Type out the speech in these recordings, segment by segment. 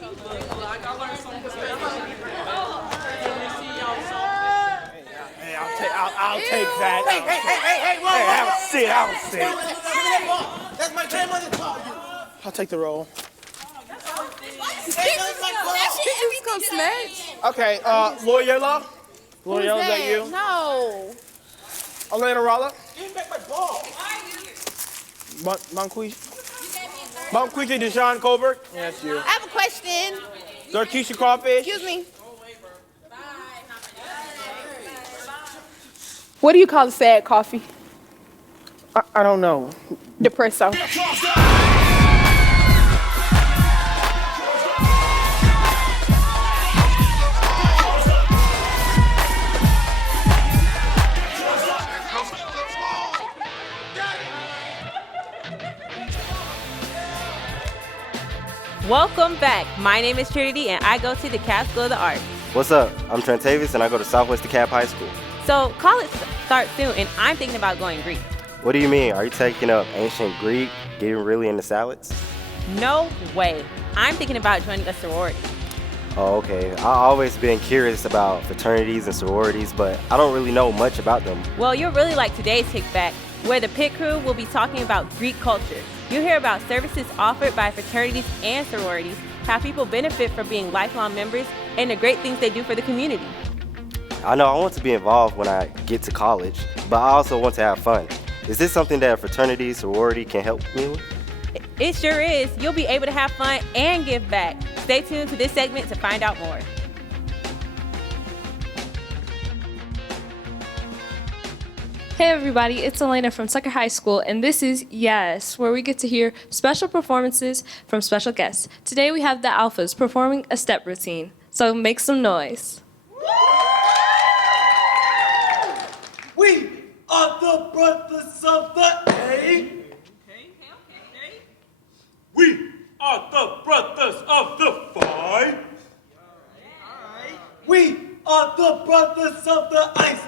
Hey, I'll take that. Hey, whoa, Hey, whoa, I'll sit. Give me that ball. That's my grandmother's ball. I'll take the roll. Come snatch. Okay, Loyola? Loyola, is that you? No. Elena Rolla? Give me back my ball. Monquisha Deshaun Colbert? Yeah, that's you. I have a question. Darkeisha Crawfish? Excuse me. What do you call a sad coffee? I don't know. Depresso. Welcome back. My name is Trinity, and I go to DeKalb School of the Arts. What's up? I'm Trentavious, and I go to Southwest DeKalb High School. So college starts soon, and I'm thinking about going Greek. What do you mean? Are you taking up ancient Greek, getting really into salads? No way. I'm thinking about joining a sorority. Oh, okay. I've always been curious about fraternities and sororities, but I don't really know much about them. Well, you'll really like today's kickback, where the pit crew will be talking about Greek culture. You'll hear about services offered by fraternities and sororities, how people benefit from being lifelong members, and the great things they do for the community. I know I want to be involved when I get to college, but I also want to have fun. Is this something that a fraternity, sorority can help me with? It sure is. You'll be able to have fun and give back. Stay tuned to this segment to find out more. Hey everybody, it's Elena from Sucker High School, and this is Yes, where we get to hear special performances from special guests. Today we have the Alphas performing a step routine, so make some noise. We are the brothers of the A. We are the brothers of the Phi. We are the brothers of the Ice.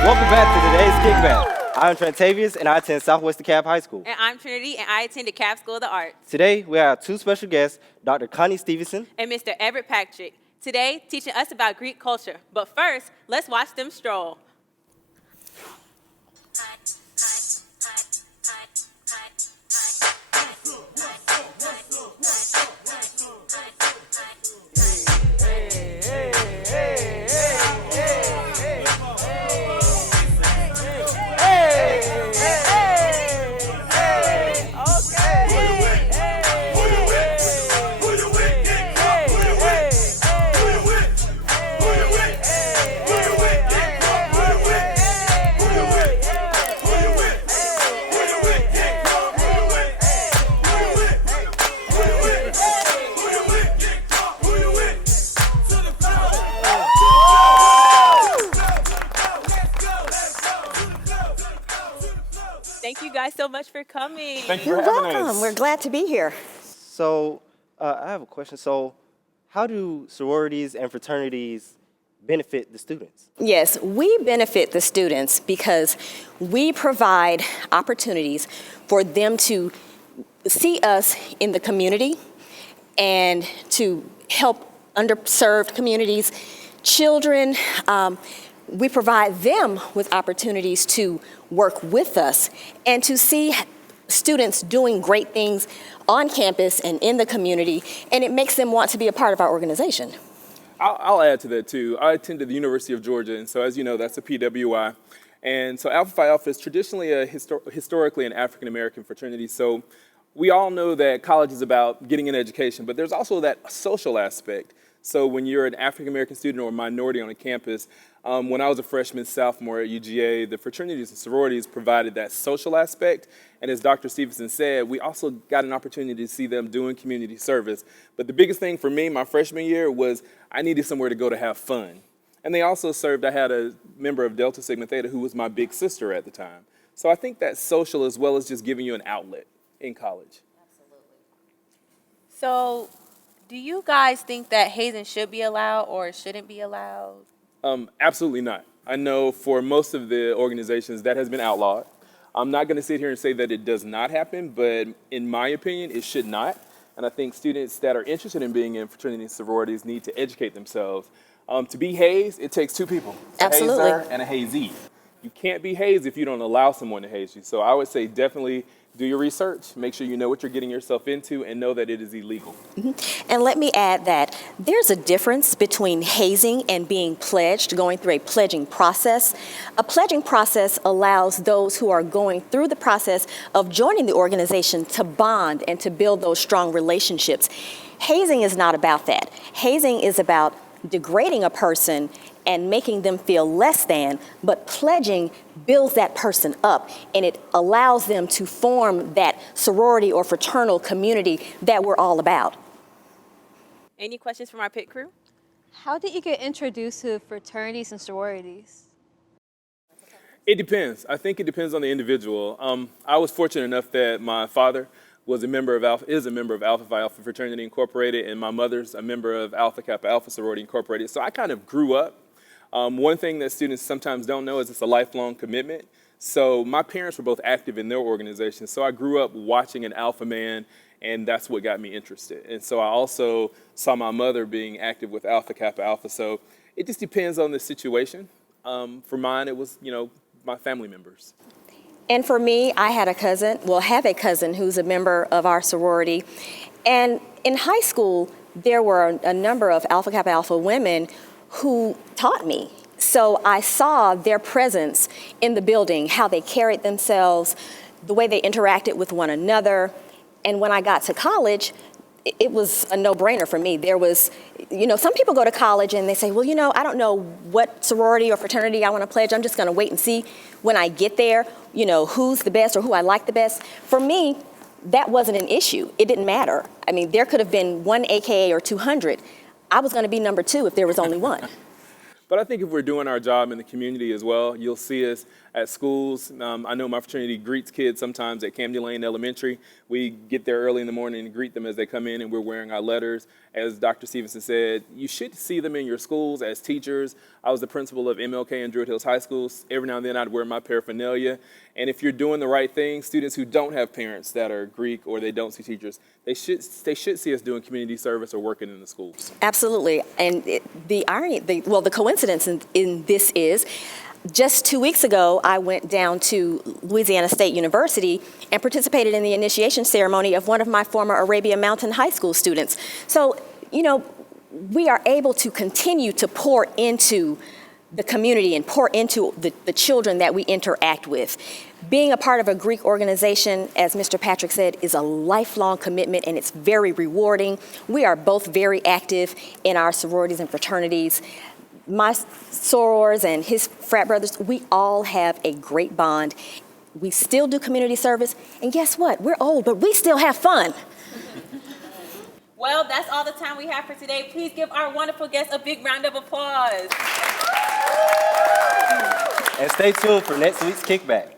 Welcome back to today's kickback. I'm Trentavious, and I attend Southwest DeKalb High School. And I'm Trinity, and I attend DeKalb School of the Arts. Today, we have two special guests, Dr. Connie Stevenson And Mr. Everett Patrick. Today, teaching us about Greek culture. But first, let's watch them stroll. Thank you guys so much for coming. Thank you You're for having welcome. us. We're glad to be here. So, I have a question. So, how do sororities and fraternities benefit the students? Yes, we benefit the students because we provide opportunities for them to see us in the community and to help underserved communities, children. We provide them with opportunities to work with us and to see students doing great things on campus and in the community, and it makes them want to be a part of our organization. I'll add to that too. I attended the University of Georgia, and so as you know, that's a PWI. And so Alpha Phi Alpha is traditionally historically an African American fraternity. So we all know that college is about getting an education, but there's also that social aspect. So when you're an African American student or a minority on a campus, when I was a freshman, sophomore at UGA, the fraternities and sororities provided that social aspect. And as Dr. Stevenson said, we also got an opportunity to see them doing community service. But the biggest thing for me my freshman year was I needed somewhere to go to have fun. And they also served, I had a member of Delta Sigma Theta who was my big sister at the time. So I think that's social as well as just giving you an outlet in college. So, do you guys think that hazing should be allowed or shouldn't be allowed? Absolutely not. I know for most of the organizations that has been outlawed. I'm not going to sit here and say that it does not happen, but in my opinion, it should not. And I think students that are interested in being in fraternities and sororities need to educate themselves. To be hazed, it takes two people. Absolutely. A hazer and a hazee. You can't be hazed if you don't allow someone to haze you. So I would say definitely do your research, make sure you know what you're getting yourself into, and know that it is illegal. And let me add that there's a difference between hazing and being pledged, going through a pledging process. A pledging process allows those who are going through the process of joining the organization to bond and to build those strong relationships. Hazing is not about that. Hazing is about degrading a person and making them feel less than, but pledging builds that person up, and it allows them to form that sorority or fraternal community that we're all about. Any questions from our pit crew? How did you get introduced to fraternities and sororities? It depends. I think it depends on the individual. I was fortunate enough that my father is a member of Alpha Phi Alpha Fraternity Incorporated, and my mother's a member of Alpha Kappa Alpha Sorority Incorporated. So I kind of grew up. One thing that students sometimes don't know is it's a lifelong commitment. So my parents were both active in their organizations. So I grew up watching an alpha man, and that's what got me interested. And so I also saw my mother being active with Alpha Kappa Alpha. So it just depends on the situation. For mine, it was, my family members. And for me, I have a cousin who's a member of our sorority. And in high school, there were a number of Alpha Kappa Alpha women who taught me. So I saw their presence in the building, how they carried themselves, the way they interacted with one another. And when I got to college, it was a no-brainer for me. There was, some people go to college and they say, well, I don't know what sorority or fraternity I want to pledge. I'm just going to wait and see when I get there, who's the best or who I like the best. For me, that wasn't an issue. It didn't matter. I mean, there could have been one AKA or 200. I was going to be number 2 if there was only one. But I think if we're doing our job in the community as well, you'll see us at schools. I know my fraternity greets kids sometimes at Camden Lane Elementary. We get there early in the morning and greet them as they come in, and we're wearing our letters. As Dr. Stevenson said, you should see them in your schools as teachers. I was the principal of MLK and Druid Hills High Schools. Every now and then I'd wear my paraphernalia. And if you're doing the right thing, students who don't have parents that are Greek or they don't see teachers, they should see us doing community service or working in the schools. Absolutely. And the coincidence in this is, just 2 weeks ago, I went down to Louisiana State University and participated in the initiation ceremony of one of my former Arabia Mountain High School students. So, we are able to continue to pour into the community and pour into the children that we interact with. Being a part of a Greek organization, as Mr. Patrick said, is a lifelong commitment, and it's very rewarding. We are both very active in our sororities and fraternities. My sorors and his frat brothers, we all have a great bond. We still do community service, and guess what? We're old, but we still have fun. Well, that's all the time we have for today. Please give our wonderful guests a big round of applause. And stay tuned for next week's kickback.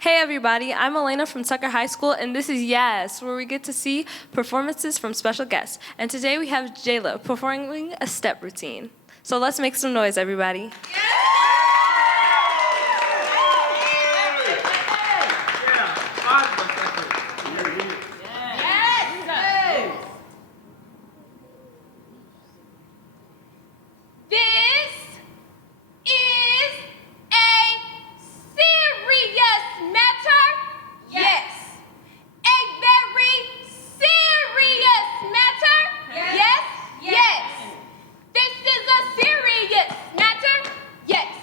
Hey everybody, I'm Elena from Tucker High School, and this is Yes, where we get to see performances from special guests. And today we have Jayla performing a step routine. So let's make some noise, everybody. Yes. This is a serious matter. Yes.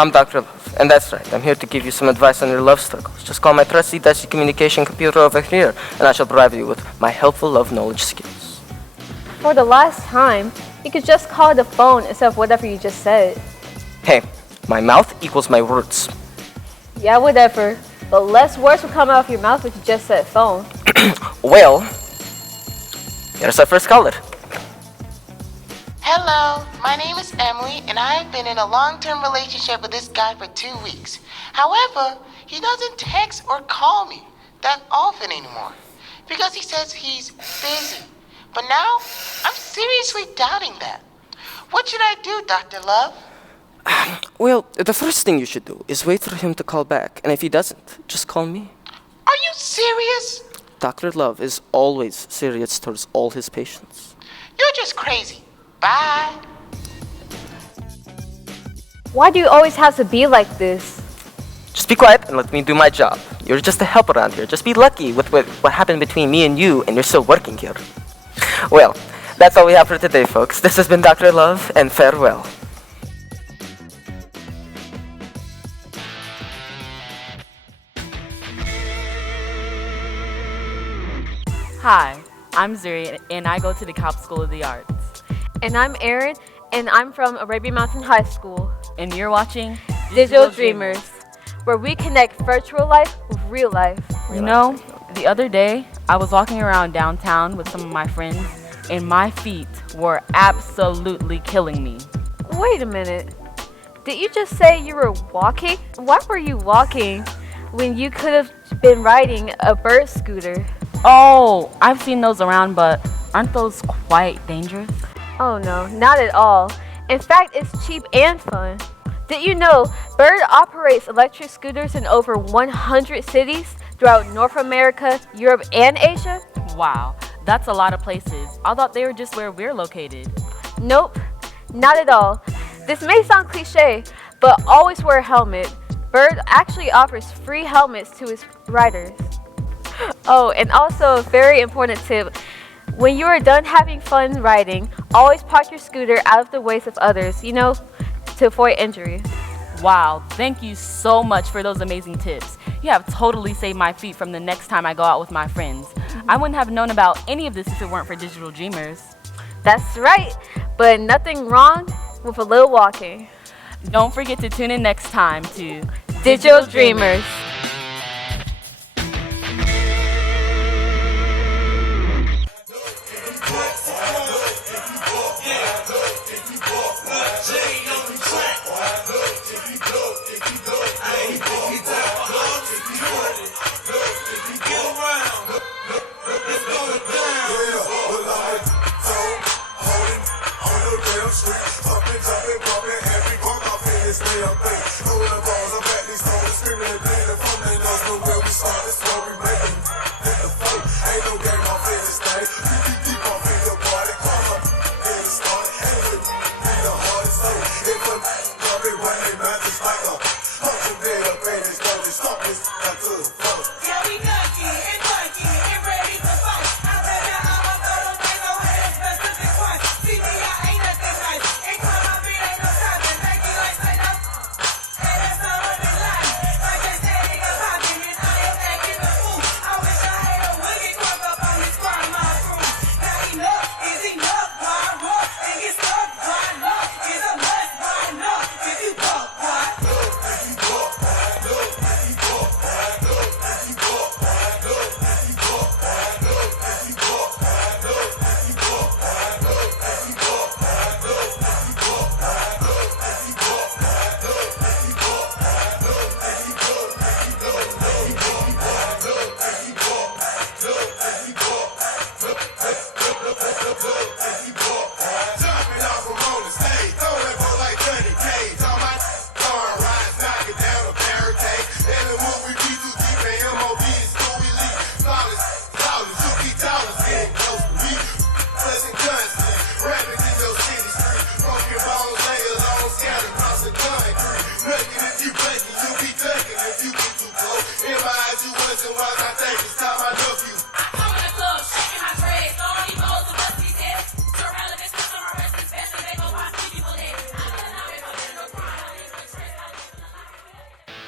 I'm Dr. Love, and that's right, I'm here to give you some advice on your love struggles. Just call my trusty dusty communication computer over here, and I shall provide you with my helpful love knowledge skills. For the last time, you could just call the phone instead of whatever you just said. Hey, my mouth equals my words. Yeah, whatever. But less words will come out of your mouth if you just said phone. Well, here's our first caller. Hello, my name is Emily, and I've been in a long-term relationship with this guy for 2 weeks. However, he doesn't text or call me that often anymore because he says he's busy. But now, I'm seriously doubting that. What should I do, Dr. Love? Well, the first thing you should do is wait for him to call back, and if he doesn't, just call me. Are you serious? Dr. Love is always serious towards all his patients. You're just crazy. Bye. Why do you always have to be like this? Just be quiet and let me do my job. You're just a help around here. Just be lucky with what happened between me and you, and you're still working here. Well, that's all we have for today, folks. This has been Dr. Love, and farewell. Hi, I'm Zuri, and I go to DeKalb School of the Arts. And I'm Erin, and I'm from Arabian Mountain High School. And you're watching Digital Dreamers, where we connect virtual life with real life. You know, the other day, I was walking around downtown with some of my friends, and my feet were absolutely killing me. Wait a minute. Did you just say you were walking? Why were you walking when you could have been riding a bird scooter? Oh, I've seen those around, but aren't those quite dangerous? Oh no, not at all. In fact, it's cheap and fun. Did you know Bird operates electric scooters in over 100 cities throughout North America, Europe, and Asia? Wow, that's a lot of places. I thought they were just where we're located. Nope, not at all. This may sound cliche, but always wear a helmet. Bird actually offers free helmets to its riders. Oh, and also a very important tip. When you are done having fun riding, always park your scooter out of the ways of others, to avoid injury. Wow, thank you so much for those amazing tips. You have totally saved my feet from the next time I go out with my friends. I wouldn't have known about any of this if it weren't for Digital Dreamers. That's right, but nothing wrong with a little walking. Don't forget to tune in next time to Digital Dreamers.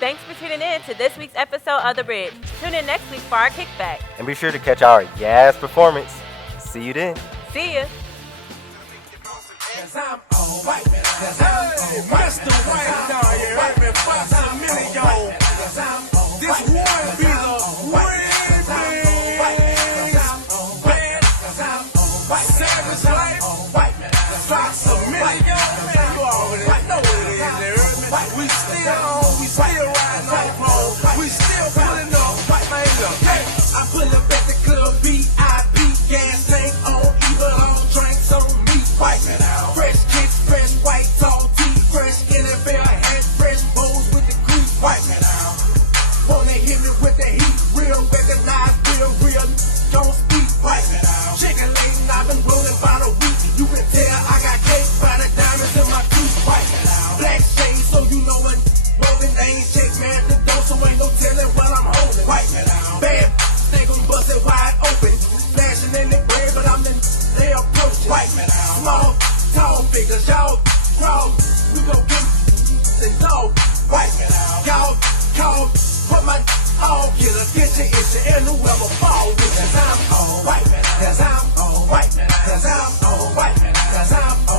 Thanks for tuning in to this week's episode of The Bridge. Tune in next week for our kickback. And be sure to catch our Yes performance. See you then. See ya. Mr. White Dog, you heard me? 5 million, y'all. This one be the Wednesdays. Bad, savage life. Drops a million, man. You already know what it is, you heard me? We still riding on the road. We still pulling up, man. Look, hey, I pull up at the club, VIP, gas tank on, even on drinks on me. White, fresh kicks, fresh white, tall tee, fresh NFL hat, fresh bows with the grease. White, wanna hit me with the heat, real recognize, real, don't speak. White, chicken lane, I've been rolling about a week. You can tell I got cake by the diamonds in my teeth. White, black shades, so you know when rolling, they ain't check, man, the door, so ain't no telling what I'm holding. White, bad, they gon' bust it wide open, flashing in the bread, but I'm in, they approach. White, small, tall figures, y'all crawl, we gon' get the dog. White, y'all call, put my all killer, get your issue, and whoever fall with you. 'Cause I'm all white, 'cause I'm all white, 'cause I'm all white, 'cause I'm all